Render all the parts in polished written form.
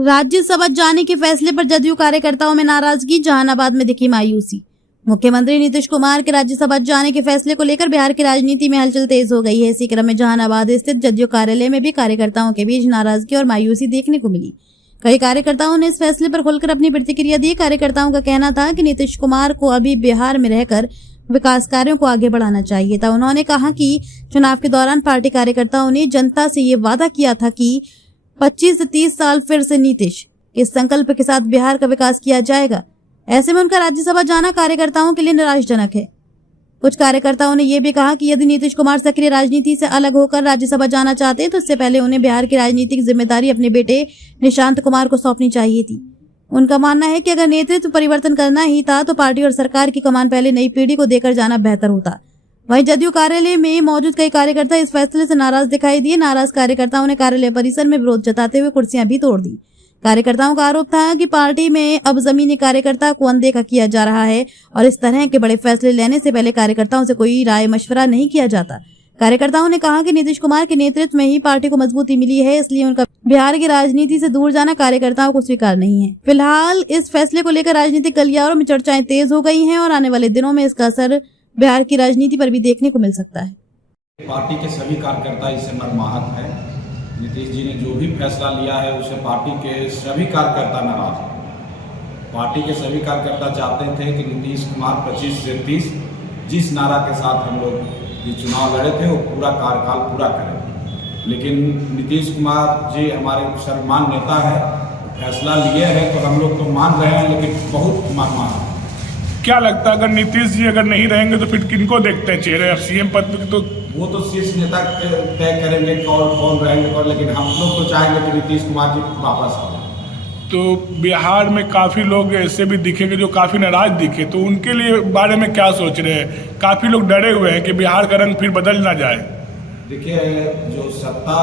राज्यसभा जाने के फैसले पर जदयू कार्यकर्ताओं में नाराजगी, जहानाबाद में दिखी मायूसी। मुख्यमंत्री नीतीश कुमार के राज्यसभा जाने के फैसले को लेकर बिहार की राजनीति में हलचल तेज हो गई है। इसी क्रम में जहानाबाद स्थित जदयू कार्यालय में भी कार्यकर्ताओं के बीच नाराजगी और मायूसी देखने को मिली। कई कार्यकर्ताओं ने इस फैसले पर खुलकर अपनी प्रतिक्रिया दी। कार्यकर्ताओं का कहना था कि नीतीश कुमार को अभी बिहार में रहकर विकास कार्यों को आगे बढ़ाना चाहिए था। उन्होंने कहा कि चुनाव के दौरान पार्टी कार्यकर्ताओं ने जनता से ये वादा किया था कि 25 से 30 साल फिर से नीतीश के संकल्प के साथ बिहार का विकास किया जाएगा। ऐसे में उनका राज्यसभा जाना कार्यकर्ताओं के लिए निराशाजनक है। कुछ कार्यकर्ताओं ने यह भी कहा कि यदि नीतीश कुमार सक्रिय राजनीति से अलग होकर राज्यसभा जाना चाहते हैं तो इससे पहले उन्हें बिहार की राजनीतिक जिम्मेदारी अपने बेटे निशांत कुमार को सौंपनी चाहिए थी। उनका मानना है कि अगर नेतृत्व परिवर्तन करना ही था तो पार्टी और सरकार की कमान पहले नई पीढ़ी को देकर जाना बेहतर होता। वहीं जदयू कार्यालय में मौजूद कई कार्यकर्ता इस फैसले से नाराज दिखाई दिए। नाराज कार्यकर्ताओं ने कार्यालय परिसर में विरोध जताते हुए कुर्सियां भी तोड़ दी। कार्यकर्ताओं का आरोप था कि पार्टी में अब जमीनी कार्यकर्ता को अनदेखा किया जा रहा है और इस तरह के बड़े फैसले लेने से पहले कार्यकर्ताओं से कोई राय मशवरा नहीं किया जाता। कार्यकर्ताओं ने कहा कि नीतीश कुमार के नेतृत्व में ही पार्टी को मजबूती मिली है, इसलिए उनका बिहार की राजनीति से दूर जाना कार्यकर्ताओं को स्वीकार नहीं है। फिलहाल इस फैसले को लेकर राजनीतिक गलियारों में चर्चाएं तेज हो गई हैं और आने वाले दिनों में इसका असर बिहार की राजनीति पर भी देखने को मिल सकता है। पार्टी के सभी कार्यकर्ता इससे मर्माहत है। नीतीश जी ने जो भी फैसला लिया है उससे पार्टी के सभी कार्यकर्ता नाराज हैं। पार्टी के सभी कार्यकर्ता चाहते थे कि नीतीश कुमार 25 से 30 जिस नारा के साथ हम लोग ये चुनाव लड़े थे वो पूरा कार्यकाल पूरा करें, लेकिन नीतीश कुमार जी हमारे सर्वमान्य नेता है, फैसला लिए हैं तो हम लोग तो मान रहे हैं, लेकिन बहुत मर्माहत। क्या लगता है अगर नीतीश जी अगर नहीं रहेंगे तो फिर किनको देखते हैं चेहरे? अब सीएम पद पे तो वो तो शीर्ष नेता तय करेंगे कौन रहेंगे कौन, लेकिन हम लोग तो चाहेंगे कि नीतीश कुमार जी वापस आए। तो बिहार में काफ़ी लोग ऐसे भी दिखेंगे जो काफ़ी नाराज दिखे, तो उनके लिए बारे में क्या सोच रहे हैं? काफ़ी लोग डरे हुए हैं कि बिहार का रंग फिर बदल ना जाए। देखिए, जो सत्ता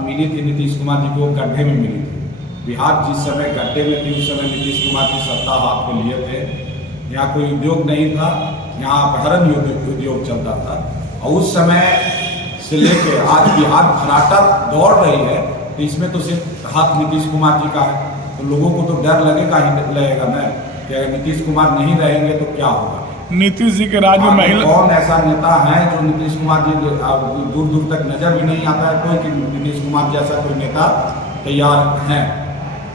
मिली थी नीतीश कुमार जी को गड्ढे में मिली थी। बिहार जिस समय गड्ढे में थी उस समय नीतीश कुमार की सत्ता हाथ में लिए थे। यहाँ कोई उद्योग नहीं था, यहाँ अपहरण उद्योग चलता था, और उस समय से लेकर आज बिहार खराटक दौड़ रही है, तो इसमें तो सिर्फ हाथ नीतीश कुमार जी का है। तो लोगों को तो डर लगेगा ना कि अगर नीतीश कुमार नहीं रहेंगे तो क्या होगा। नीतीश जी के राज में महिला कौन ऐसा नेता है जो नीतीश कुमार जी दूर दूर तक नजर भी नहीं आता है कोई कि नीतीश कुमार जैसा कोई नेता तैयार है,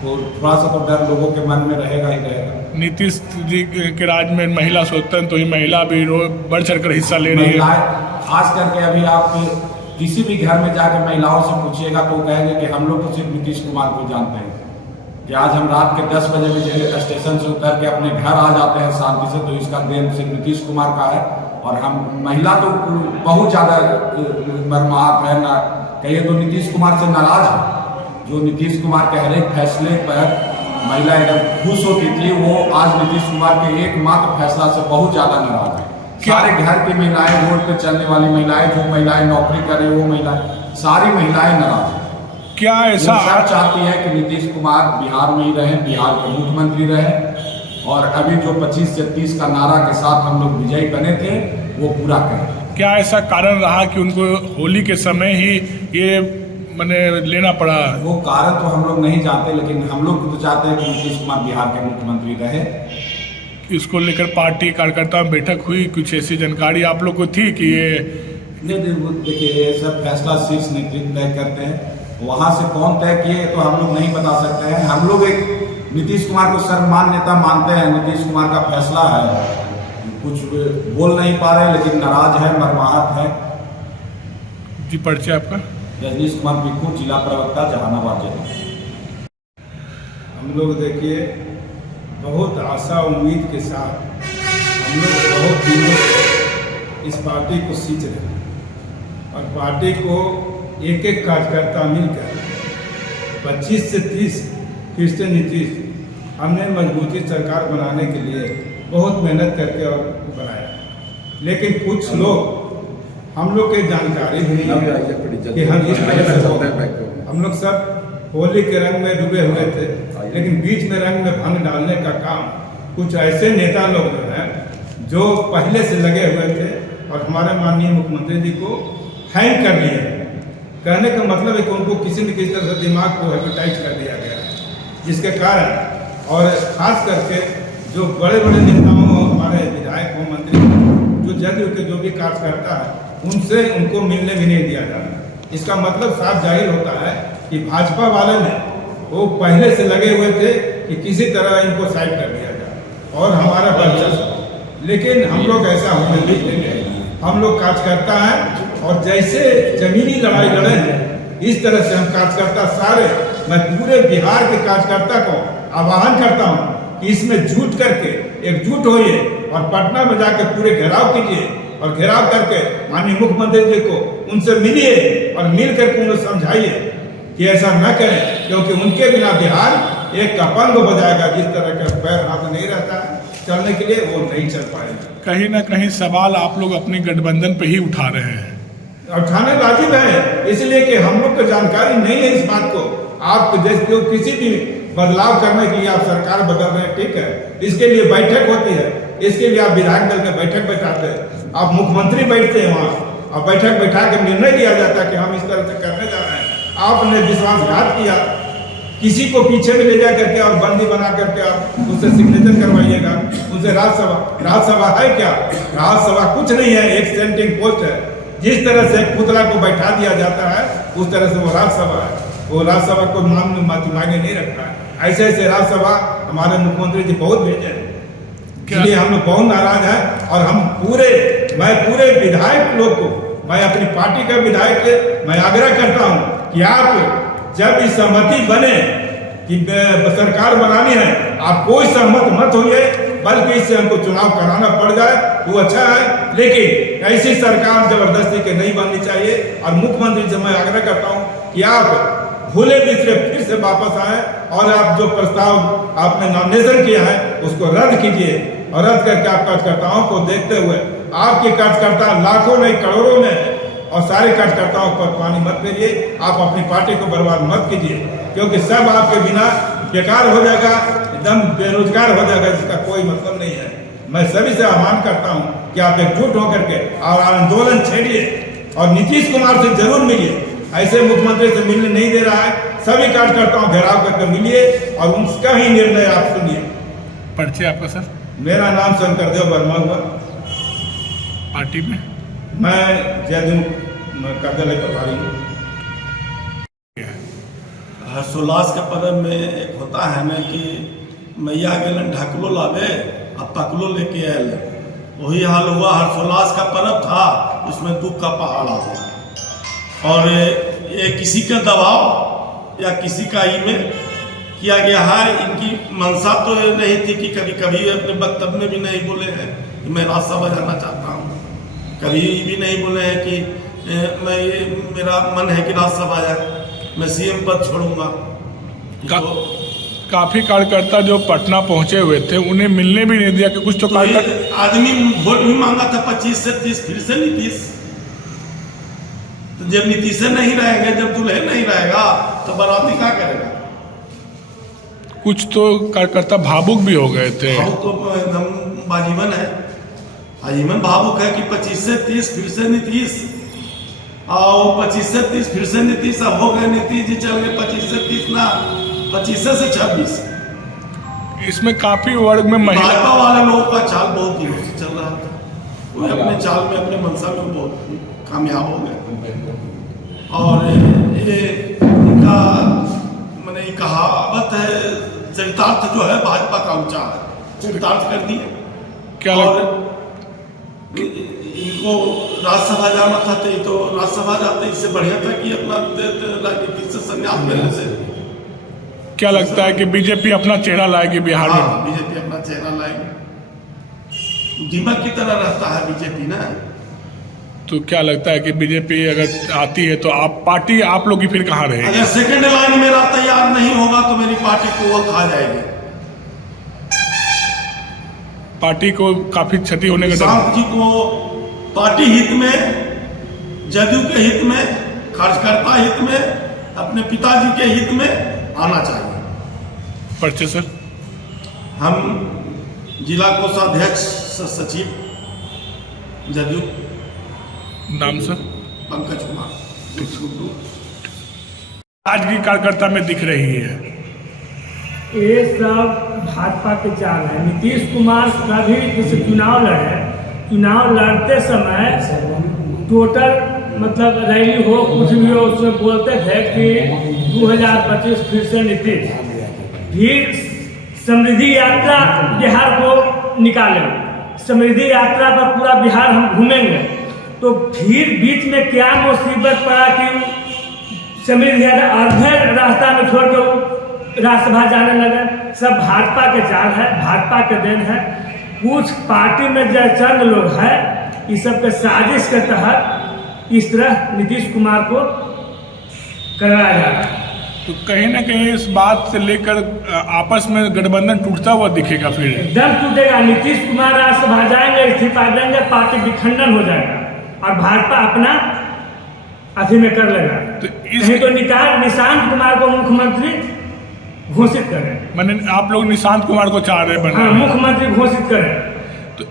तो थोड़ा सा तो डर लोगों के मन में रहेगा ही रहेगा। नीतीश जी के राज में महिला स्वतंत्र तो ही महिला भी बढ़ चढ़कर हिस्सा ले रही है। खास करके अभी आप किसी भी घर में जाकर महिलाओं से पूछिएगा तो कहेंगे कि हम लोग तो सिर्फ नीतीश कुमार को जानते हैं, कि आज हम रात के 10 बजे में स्टेशन से उतर के अपने घर आ जाते हैं शांति से, तो इसका देन सिर्फ नीतीश कुमार का है। और हम महिला तो बहुत ज़्यादा मर्माहत है ना, कहिए तो नीतीश कुमार से नाराज है। जो नीतीश कुमार के हर एक फैसले पर महिला एकदम खुश होती थी, वो आज नीतीश कुमार के एकमात्र फैसला से बहुत ज़्यादा नाराज है। सारे घर की महिलाएं, रोड पर चलने वाली महिलाएं, जो महिलाएं नौकरी करें वो महिलाएं, सारी महिलाएं नाराज है। क्या ऐसा सब चाहती है कि नीतीश कुमार बिहार में ही रहे, बिहार के मुख्यमंत्री रहे, और अभी जो 25 से 30 का नारा के साथ हम लोग विजयी बने थे वो पूरा करें। क्या ऐसा कारण रहा कि उनको होली के समय ही ये मैंने लेना पड़ा? वो कारण तो हम लोग नहीं जानते, लेकिन हम लोग तो चाहते हैं कि नीतीश कुमार बिहार के मुख्यमंत्री रहे। इसको लेकर पार्टी कार्यकर्ता में बैठक हुई, कुछ ऐसी जानकारी आप लोग को थी कि ये? देखिए, ये सब फैसला शीर्ष नेतृत्व तय करते हैं, वहाँ से कौन तय किए तो हम लोग नहीं बता सकते हैं। हम लोग एक नीतीश कुमार को सर्वमान्य नेता मानते हैं, नीतीश कुमार का फैसला है, कुछ बोल नहीं पा रहे, लेकिन नाराज है, मर्माहत है। जी, परिचय आपका? रजनीश कुमार बिक्कू, जिला प्रवक्ता, जहानाबाद जिला। हम लोग देखिए बहुत आशा उम्मीद के साथ हम लोग बहुत दिनों से इस पार्टी को सींच रहे हैं, और पार्टी को एक एक कार्यकर्ता मिलकर 25 से 30 फिर से नीतीश हमने मजबूती सरकार बनाने के लिए बहुत मेहनत करके और बनाया। लेकिन कुछ लोग हम लोग की जानकारी भी नहीं है कि हम इस तरह से हम लोग सब होली के रंग में डूबे हुए थे, लेकिन बीच में रंग में भंग डालने का काम कुछ ऐसे नेता लोग जो हैं जो पहले से लगे हुए थे और हमारे माननीय मुख्यमंत्री जी को हैंग कर लिए। कहने का मतलब है कि उनको किसी न किसी तरह से दिमाग को हेपेटाइज कर दिया गया। जिसके कारण और खास करके जो बड़े बड़े नेताओं हमारे विधायक हो, मंत्री हो, जो जदयू के जो भी कार्यकर्ता है उनसे उनको मिलने भी नहीं दिया जा रहा। इसका मतलब साफ जाहिर होता है कि भाजपा वाले ने वो पहले से लगे हुए थे कि किसी तरह इनको साइड कर दिया जाए और हमारा वर्चस्व। लेकिन हम लोग ऐसा होने नहीं देंगे। हम लोग कार्यकर्ता हैं और जैसे जमीनी लड़ाई लड़े हैं इस तरह से हम कार्यकर्ता सारे, मैं पूरे बिहार के कार्यकर्ता को आह्वान करता हूं कि इसमें जुट करके एकजुट होइए और पटना में जाकर पूरे घेराव कीजिए और घेराव करके माननीय मुख्यमंत्री जी को उनसे मिलिए और मिल करके उन्हें समझाइए कि ऐसा न करें, क्योंकि उनके बिना बिहार एक अपंग हो जाएगा। जिस तरह का पैर हाथ नहीं रहता है चलने के लिए, वो नहीं चल पाएगा। कहीं ना कहीं सवाल आप लोग अपने गठबंधन पे ही उठा रहे हैं। उठाने वाजिब है, इसलिए कि हम लोग को जानकारी नहीं है इस बात को। आप जैसे किसी भी बदलाव करने के लिए आप सरकार बदल रहे हैं, ठीक है, इसके लिए बैठक होती है, इसके लिए आप विधायक दल के बैठक बैठाते हैं, आप मुख्यमंत्री बैठते हैं वहाँ और बैठक बैठा के निर्णय लिया जाता है कि हम इस तरह से करने जा रहे हैं। आपने विश्वासघात किया, किसी को पीछे में ले जा करके और बंदी बना करके आप उससे सिग्नेचर करवाइएगा, उनसे राज्यसभा है क्या? राज्यसभा कुछ नहीं है, एक सेंटिंग पोस्ट है। जिस तरह से पुतला को बैठा दिया जाता है उस तरह से वो राज्यसभा है। वो राज्यसभा को मायने नहीं रखता है। ऐसे ऐसे राज्यसभा हमारे मुख्यमंत्री जी बहुत भेजे हैं, इसलिए हम लोग बहुत नाराज हैं। और हम मैं पूरे विधायक लोग को, मैं अपनी पार्टी का विधायक के मैं आग्रह करता हूँ कि आप जब इस सहमति बने कि सरकार बनानी है, आप कोई सहमत मत होइए, बल्कि इससे हमको चुनाव कराना पड़ जाए तो अच्छा है। लेकिन ऐसी सरकार जबरदस्ती के नहीं बननी चाहिए। और मुख्यमंत्री से मैं आग्रह करता हूँ कि आप भूले बिसरे फिर से वापस आए और आप जो प्रस्ताव आपने नॉमिनेशन किया है उसको रद्द कीजिए और रद्द करके आप कार्यकर्ताओं को देखते हुए, आपके कार्यकर्ता लाखों नहीं करोड़ों में, और सारे कार्यकर्ताओं पर पानी मत फेरिए। आप अपनी पार्टी को बर्बाद मत कीजिए, क्योंकि सब आपके बिना बेकार हो जाएगा, एकदम बेरोजगार हो जाएगा, जिसका कोई मतलब नहीं है। मैं सभी से आह्वान करता हूं कि आप एकजुट होकर के और आंदोलन छेड़िए और नीतीश कुमार से जरूर मिलिए। ऐसे मुख्यमंत्री से मिलने नहीं दे रहा है, सभी कार्यकर्ताओं घेराव करके मिलिए और उनका ही निर्णय आप सुनिए। परिचय आपका सर? मेरा नाम शंकरदेव वर्मा हुआ। पार्टी में मैं जदयू कार्यालय प्रभारी हूँ। हर्षोल्लास के पर्व में एक होता है ना कि मैया गेलन ढकलो लावे अब पकलो लेके आयल, वही हाल हुआ। हर्षोल्लास का पर्व था, उसमें दुख का पहाड़ आ गया और ये किसी का दबाव या किसी का ही में किया गया है। इनकी मंशा तो ये नहीं थी कि कभी कभी अपने वक्तव्य में भी नहीं बोले हैं कि मैं राज्यसभा जाना चाहता हूँ, कभी भी नहीं बोले हैं कि मेरा मन है कि राज्यसभा जाए, मैं सीएम पद छोड़ूंगा। काफी कार्यकर्ता जो पटना पहुंचे हुए थे उन्हें मिलने भी नहीं दिया कि कुछ तो आदमी वोट भी मांगा था 25 से 30, फिर से नीतीश। तो जब नीतीश नहीं रहेंगे, जब दुल्हे नहीं रहेगा तो बाराती क्या करेगा? कुछ तो कार्यकर्ता भावुक भी हो गए थे। भावुक तो एकदम आजीवन है, आजीवन भावुक है कि 25 से 30 फिर से नीतीश, और 25 से 30 फिर से नीतीश। अब हो गए नीतीश जी, चल गए 25 से 30 ना 25 से 26। इसमें काफी वर्ग में महिला भाजपा वाले लोगों का चाल बहुत दिनों से चल रहा था, वो अपने चाल में अपने मंशा में बहुत कामयाब हो गए। और ये इनका मैंने कहावत है, चरितार्थ जो है भाजपा का ऊंचा है, चरितार्थ कर दिए। क्या और इनको राज्यसभा जाना था तो राज्यसभा जाते, इससे बढ़िया था कि अपना राजनीति से संन्यास लेने से। क्या लगता है कि बीजेपी अपना चेहरा लाएगी बिहार में? बीजेपी अपना चेहरा लाएगी, दीमक की तरह रहता है बीजेपी ना। तो क्या लगता है कि बीजेपी अगर आती है तो पार्टी आप लोग की फिर कहाँ रहेगी? अगर सेकंड लाइन मेरा तैयार नहीं होगा तो मेरी पार्टी को वो खा जाएगी। पार्टी को काफी क्षति होने का शांत जी को पार्टी हित में, जदयू के हित में, कार्यकर्ता हित में, अपने पिताजी के हित में आना चाहिए। परिचय सर? हम जिला कोषाध्यक्ष सचिव जदयू। नाम सर? पंकज कुमार। आज की कार्यकर्ता में दिख रही है ये सब भाजपा के चाल है। नीतीश कुमार कभी जैसे चुनाव लड़े, चुनाव लड़ते समय टोटल मतलब रैली हो कुछ भी हो उसमें बोलते थे कि 2025 फिर से नीतीश, फिर समृद्धि यात्रा बिहार को निकाले, समृद्धि यात्रा पर पूरा बिहार हम घूमेंगे। तो फिर बीच में क्या मुसीबत पड़ा कि समृद्धि यात्रा आधे रास्ता में छोड़ के वो राज्यसभा जाने लगे। सब भाजपा के चाल है, भाजपा के देन है। कुछ पार्टी में जो चंद लोग हैं इस सब के साजिश के तहत इस तरह नीतीश कुमार को कराया जा रहा है। तो कहीं ना कहीं इस बात से लेकर आपस में गठबंधन टूटता हुआ दिखेगा, फिर एकदम टूटेगा। नीतीश कुमार राज्यसभा जाएंगे, इस्तीफा देंगे, पार्टी विखंडन हो जाएगा और भाजपा अपना अथी में कर लेगा। तो निशांत कुमार को मुख्यमंत्री घोषित करें। मैंने आप लोग निशांत कुमार को चाह रहे हैं हाँ, मुख्यमंत्री घोषित करें। तो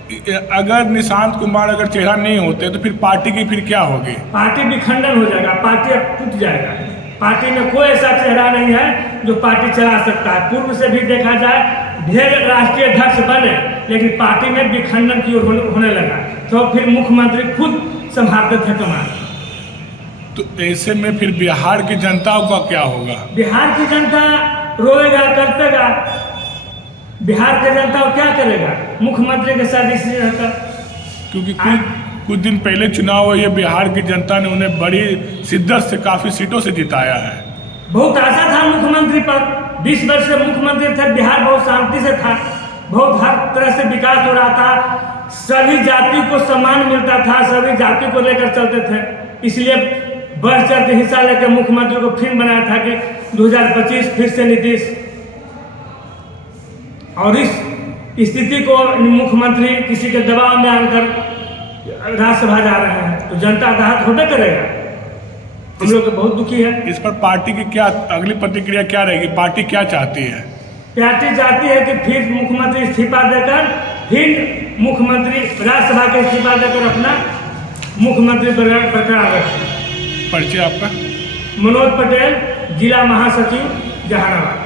अगर निशांत कुमार अगर चेहरा नहीं होते तो फिर पार्टी की फिर क्या होगी? पार्टी विखंडन हो जाएगा, पार्टी अब टूट जाएगा। पार्टी में कोई ऐसा चेहरा नहीं है जो पार्टी चला सकता है। पूर्व से भी देखा जाए ढेर राष्ट्रीय अध्यक्ष बने लेकिन पार्टी में विखंडन की ओर होने लगा, तो फिर मुख्यमंत्री खुद संभालते थे कमान। तो ऐसे में फिर बिहार की जनता का क्या होगा? बिहार की जनता रोएगा, करतेगा। बिहार की जनता क्या करेगा? मुख्यमंत्री के साथ इसलिए रहता, क्योंकि कुछ दिन पहले चुनाव हुए, बिहार की जनता ने उन्हें बड़ी शिद्दत से काफी सीटों से जिताया है। बहुत आशा था मुख्यमंत्री पर, 20 वर्ष से मुख्यमंत्री थे, बिहार बहुत शांति से था, बहुत हर तरह से विकास हो रहा था, सभी जाति को सम्मान मिलता था, सभी जाति को लेकर चलते थे। इसलिए बढ़ चढ़ के हिस्सा लेकर मुख्यमंत्री को फिर बनाया था कि 2025 फिर से नीतीश। और इस स्थिति को मुख्यमंत्री किसी के दबाव में आकर राज्यसभा जा रहे हैं तो जनता आघात होबे करेगा। हम लोग बहुत दुखी है। इस पर पार्टी की क्या अगली प्रतिक्रिया क्या रहेगी? पार्टी क्या चाहती है? पार्टी चाहती है कि फिर मुख्यमंत्री इस्तीफा देकर फिर मुख्यमंत्री राज्यसभा के इस्तीफा देकर अपना मुख्यमंत्री बरकरार रखें। परिचय आपका? मनोज पटेल, जिला महासचिव, जहानाबाद।